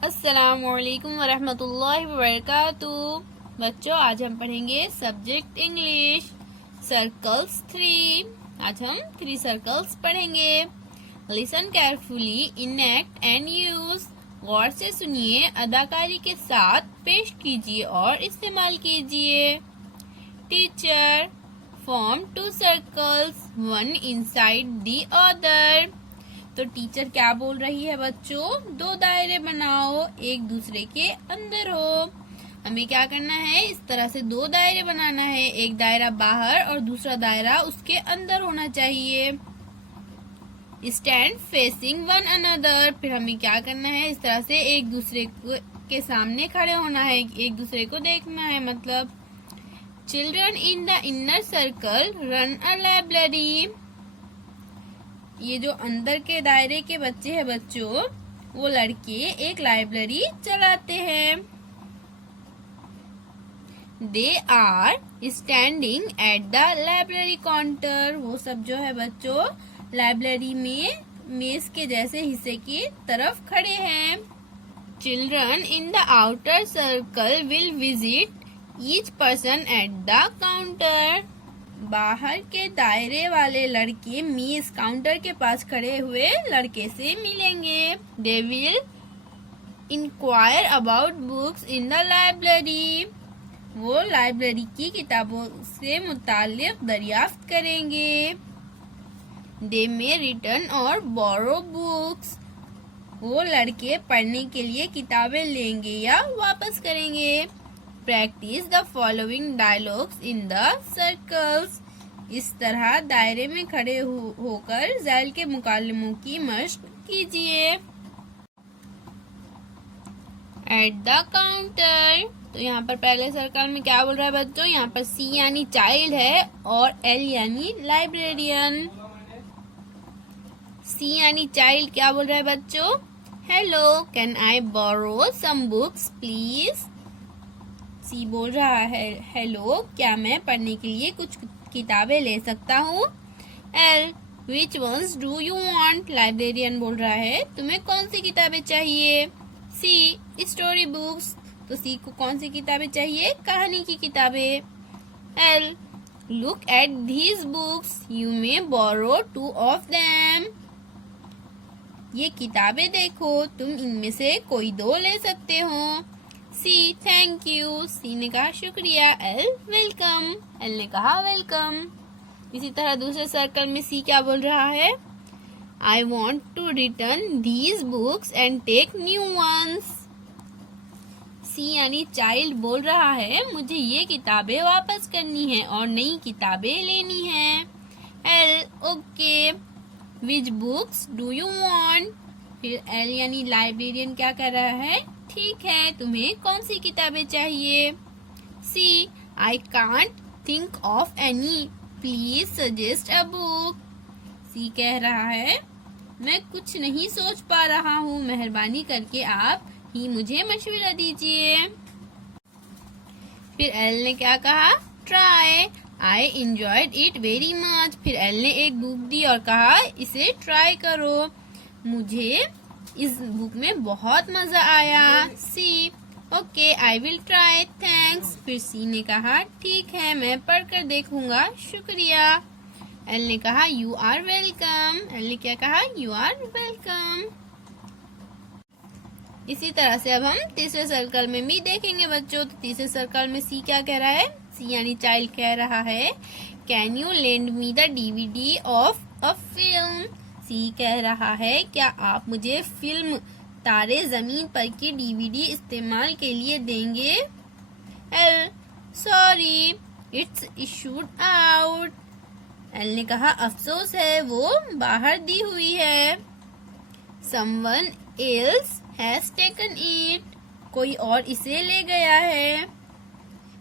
अस्सलामुअलैकुम वरहमतुल्लाहि वबरकातुहू। बच्चों, आज हम पढ़ेंगे सब्जेक्ट इंग्लिश सर्कल्स 3। आज हम 3 सर्कल्स पढ़ेंगे। Listen carefully, enact and use. गौर से सुनिए, अदाकारी के साथ पेश कीजिए और इस्तेमाल कीजिए। Teacher, form 2 circles, one inside the other. तो टीचर क्या बोल रही है बच्चों? 2 दायरे बनाओ, एक दूसरे के अंदर हो। हमें क्या करना है? इस तरह से 2 दायरे बनाना है। एक दायरा बाहर और दूसरा दायरा उसके अंदर होना चाहिए। Stand facing one another. फिर हमें क्या करना है? इस तरह से एक दूसरे के सामने खड़े होना है, एक दूसरे को देखना है। मतलब children in the inner circle run a library. ये जो अंदर के दायरे के बच्चे हैं बच्चों, वो लड़के एक लाइब्रेरी चलाते हैं। They are standing at the library counter. वो सब जो है बच्चों लाइब्रेरी में मेज के जैसे हिस्से की तरफ खड़े हैं। Children in the outer circle will visit each person at the counter. बाहर के दायरे वाले लड़के मेज काउंटर के पास खड़े हुए लड़के से मिलेंगे। They will inquire about books in the library. वो लाइब्रेरी की किताबों से मुताल्लिक दरियाफ्त करेंगे। दे मे रिटर्न और बोरो बुक्स। वो लड़के पढ़ने के लिए किताबें लेंगे या वापस करेंगे। Practice the following dialogues in the circles. इस तरह दायरे में खड़े होकर ज़ैल के मुकालमों की मश्क कीजिए। At the counter. तो यहाँ पर पहले सर्कल में क्या बोल रहा है बच्चों? यहाँ पर सी यानी चाइल्ड है और एल यानी लाइब्रेरियन। सी यानी चाइल्ड क्या बोल रहा है बच्चों? Hello, can I borrow some books please. C बोल रहा है हेलो, क्या मैं पढ़ने के लिए कुछ किताबें ले सकता हूँ? L, which ones do you want. Librarian बोल रहा है तुम्हें कौन सी किताबें चाहिए? C, story books. तो सी को कौन सी किताबें चाहिए? कहानी की किताबें। L, look at these books, you may borrow 2 of them. ये किताबें देखो, तुम इनमें से कोई 2 ले सकते हो। सी, थैंक यू। सी ने कहा शुक्रिया। L, welcome. एल ने कहा वेलकम। इसी तरह दूसरे सर्कल में सी क्या बोल रहा है? I want to return these books and take new ones. C यानी चाइल्ड बोल रहा है मुझे ये किताबें वापस करनी है और नई किताबें लेनी है। L, okay. Which books do you want. फिर एल यानी लाइब्रेरियन क्या कर रहा है? ठीक है, तुम्हें कौन सी किताबें चाहिए? C, I can't think of any, please suggest a book. C कह रहा है मैं कुछ नहीं सोच पा रहा हूँ, मेहरबानी करके आप ही मुझे मशवरा दीजिए। फिर एल ने क्या कहा? Try, I enjoyed it very much. फिर एल ने एक बुक दी और कहा इसे ट्राई करो, मुझे इस बुक में बहुत मजा आया। C, okay, I will try, thanks. फिर सी ने कहा ठीक है, मैं पढ़कर देखूंगा, शुक्रिया। एल ने कहा यू आर वेलकम। एल ने क्या कहा? You are welcome. इसी तरह से अब हम तीसरे सर्कल में भी देखेंगे बच्चों। तो तीसरे सर्कल में सी क्या कह रहा है? सी यानी चाइल्ड कह रहा है can you lend me the DVD of a film. C कह रहा है क्या आप मुझे फिल्म तारे जमीन पर की DVD इस्तेमाल के लिए देंगे? L, sorry, it's issued out. L ने कहा अफसोस है, वो बाहर दी हुई है। Someone else has taken it. कोई और इसे ले गया है।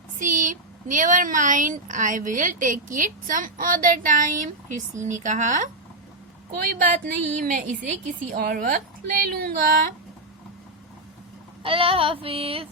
C, never mind, I will take it some other time. फिर सी ने कहा कोई बात नहीं, मैं इसे किसी और वक्त ले लूंगा। अल्लाह हाफिज।